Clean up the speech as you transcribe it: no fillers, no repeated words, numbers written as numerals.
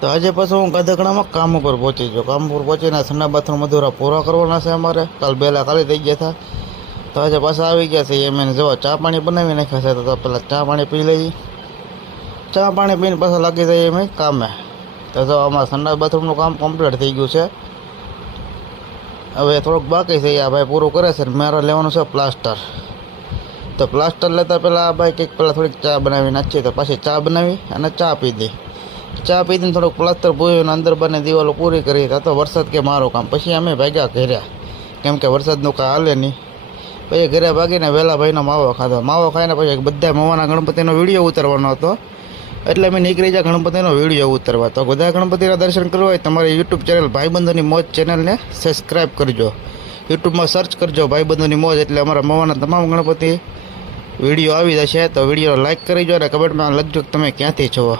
તો આજે પાછો હું ગધકડામાં કામ ઉપર પહોંચી ગયો. કામ ઉપર પહોંચીને સંડા બાથરૂમ અધૂરા પૂરા કરવાના છે અમારે. કાલ બેલા ખાલી થઈ ગયા હતા, તો આજે પાછા આવી ગયા છે. એમ એને જો ચા પાણી બનાવી નાખ્યા છે, તો પહેલાં ચા પાણી પી લઈએ. ચા પાણી પીને પાછા લાગી જાય એમ કામે. તો જો અમારા સંડા બાથરૂમનું કામ કમ્પ્લીટ થઈ ગયું છે. હવે થોડુંક બાકી છે, આ ભાઈ પૂરું કરે છે. મારે લેવાનું છે પ્લાસ્ટર. તો પ્લાસ્ટર લેતા પહેલાં આ ભાઈ કંઈક પહેલાં થોડીક ચા બનાવી નાખીએ, તો પાછી ચા બનાવી અને ચા પી દઈ. ચા પીને થોડુંક પ્લાસ્ટર પૂરીને અંદર બંને દિવાલો પૂરી કરી. તો વરસાદ કે મારું કામ. પછી અમે ભાગ્યા ઘેર્યા, કેમ કે વરસાદનું કાંઈ હાલે નહીં. પછી ઘરે ભાગીને વહેલા ભાઈનો માવો ખાધો. માવો ખાઈને પછી બધા મવાના ગણપતિનો વિડીયો ઉતારવાનો હતો, એટલે અમે નીકળી જાય ગણપતિનો વિડીયો ઉતારવા. તો બધા ગણપતિના દર્શન કરવા હોય તમારી યુટ્યુબ ચેનલ ભાઈબંધોની મોજ ચેનલને સબસ્ક્રાઈબ કરજો. યુટ્યુબમાં સર્ચ કરજો ભાઈબંધોની મોજ, એટલે અમારા મવાના તમામ ગણપતિ વિડીયો આવી જશે. તો વિડીયો લાઈક કરી જો અને કમેન્ટમાં લખજો તમે ક્યાંથી છો.